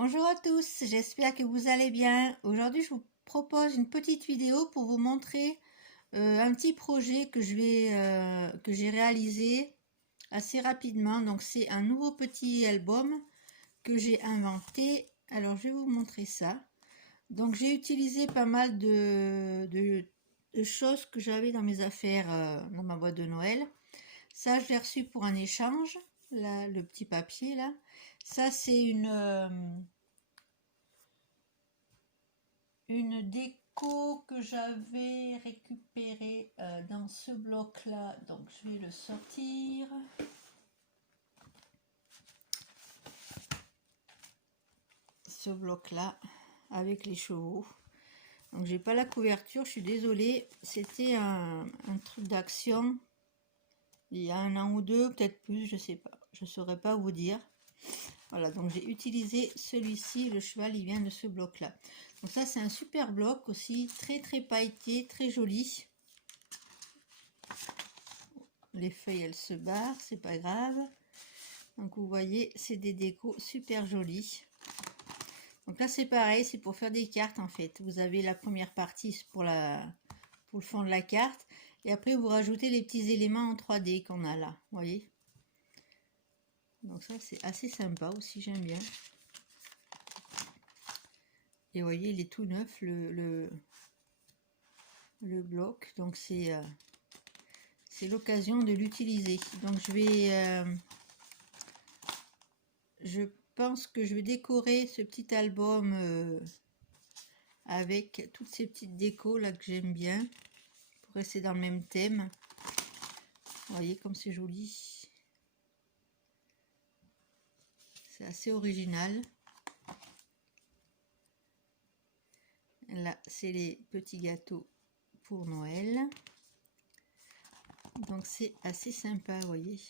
Bonjour à tous, j'espère que vous allez bien. Aujourd'hui, je vous propose une petite vidéo pour vous montrer un petit projet que j'ai réalisé assez rapidement. Donc, c'est un nouveau petit album que j'ai inventé. Alors, je vais vous montrer ça. Donc, j'ai utilisé pas mal de choses que j'avais dans mes affaires, dans ma boîte de Noël. Ça, je l'ai reçu pour un échange. Là, le petit papier là. Ça, c'est une déco que j'avais récupérée dans ce bloc là, donc je vais le sortir. Ce bloc là avec les chevaux, donc j'ai pas la couverture, je suis désolée, c'était un truc d'action il y a 1 an ou 2, peut-être plus, je sais pas, je saurais pas vous dire. Voilà, donc j'ai utilisé celui-ci, le cheval il vient de ce bloc là. Donc ça c'est un super bloc aussi, très pailleté, très joli. Les feuilles elles se barrent, c'est pas grave. Donc vous voyez, c'est des décos super jolis. Donc là c'est pareil, c'est pour faire des cartes en fait. Vous avez la première partie pour le fond de la carte. Et après vous rajoutez les petits éléments en 3D qu'on a là, vous voyez. Donc ça c'est assez sympa aussi, j'aime bien. Et vous voyez, il est tout neuf le bloc. Donc c'est l'occasion de l'utiliser. Donc je pense que je vais décorer ce petit album avec toutes ces petites décos là que j'aime bien pour rester dans le même thème. Vous voyez comme c'est joli, c'est assez original. Là c'est les petits gâteaux pour Noël, donc c'est assez sympa, vous voyez.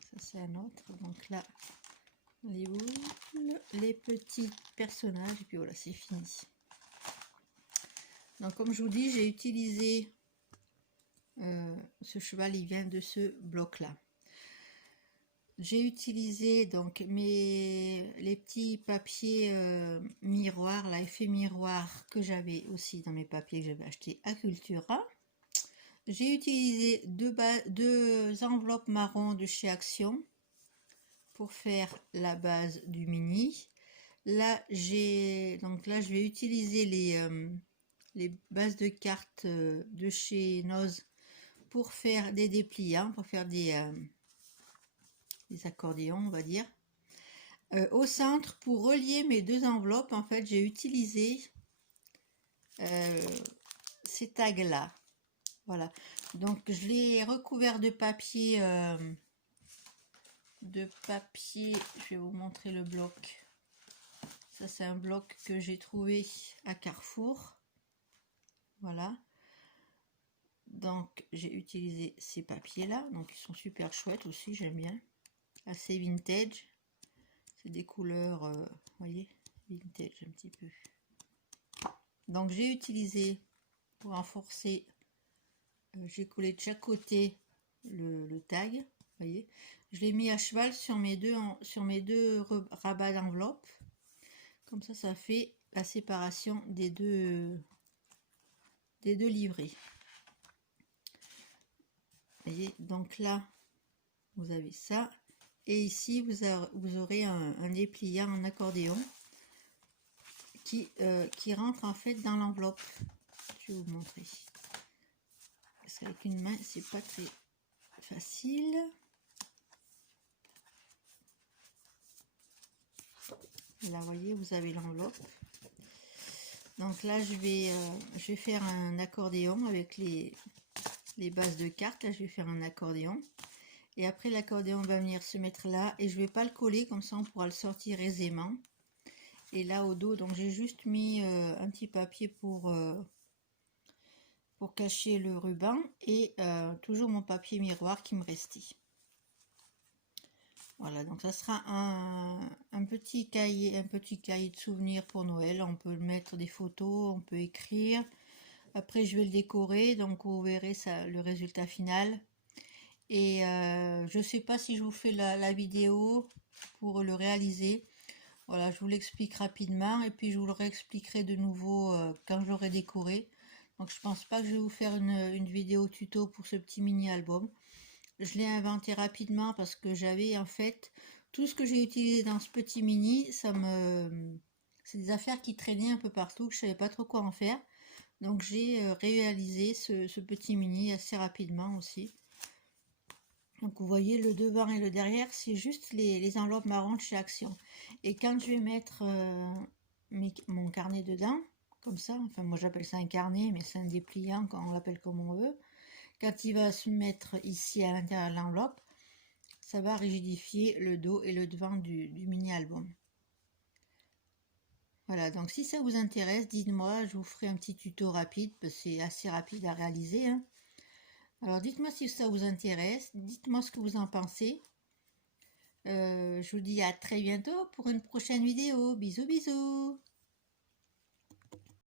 Ça c'est un autre, donc là les boules, les petits personnages, et puis voilà, c'est fini. Donc comme je vous dis, j'ai utilisé ce cheval, il vient de ce bloc là. J'ai utilisé donc les petits papiers miroirs, là, effet miroir, que j'avais aussi dans mes papiers que j'avais acheté à Cultura. J'ai utilisé deux enveloppes marron de chez Action pour faire la base du mini. Là, je vais utiliser les bases de cartes de chez Noz pour faire des dépliants, pour faire des accordéons, on va dire. Au centre, pour relier mes deux enveloppes, en fait, j'ai utilisé ces tags là. Voilà. Donc, je l'ai recouvert de papier. Je vais vous montrer le bloc. Ça, c'est un bloc que j'ai trouvé à Carrefour. Voilà. Donc, j'ai utilisé ces papiers là. Donc, ils sont super chouettes aussi, j'aime bien. Assez vintage. C'est des couleurs, vous voyez, vintage un petit peu. Donc j'ai utilisé pour renforcer, j'ai collé de chaque côté le tag, vous voyez. Je l'ai mis à cheval sur mes deux rabats d'enveloppe. Comme ça fait la séparation des deux livrets. Vous voyez, donc là, vous avez ça. Et ici, vous aurez un dépliant en accordéon qui rentre en fait dans l'enveloppe. Je vais vous montrer. Parce qu'avec une main, c'est pas très facile. Là, vous voyez, vous avez l'enveloppe. Donc là, je vais faire un accordéon avec les bases de cartes. Là, je vais faire un accordéon. Et après, l'accordéon va venir se mettre là. Et je vais pas le coller, comme ça, on pourra le sortir aisément. Et là, au dos, donc j'ai juste mis un petit papier pour cacher le ruban. Et toujours mon papier miroir qui me restait. Voilà, donc ça sera un petit cahier de souvenirs pour Noël. On peut mettre des photos, on peut écrire. Après, je vais le décorer, donc vous verrez ça, le résultat final. Et je sais pas si je vous fais la vidéo pour le réaliser. Voilà, je vous l'explique rapidement et puis je vous le réexpliquerai de nouveau quand j'aurai décoré. Donc je pense pas que je vais vous faire une vidéo tuto pour ce petit mini album. Je l'ai inventé rapidement parce que j'avais en fait tout ce que j'ai utilisé dans ce petit mini, c'est des affaires qui traînaient un peu partout, que je savais pas trop quoi en faire. Donc j'ai réalisé ce petit mini assez rapidement aussi. Donc vous voyez le devant et le derrière, c'est juste les enveloppes marron de chez Action. Et quand je vais mettre mon carnet dedans, comme ça, enfin moi j'appelle ça un carnet, mais c'est un dépliant, quand on l'appelle comme on veut. Quand il va se mettre ici à l'intérieur de l'enveloppe, ça va rigidifier le dos et le devant du mini album. Voilà, donc si ça vous intéresse, dites-moi, je vous ferai un petit tuto rapide, parce que c'est assez rapide à réaliser, hein. Alors dites-moi si ça vous intéresse, dites-moi ce que vous en pensez. Je vous dis à très bientôt pour une prochaine vidéo. Bisous bisous.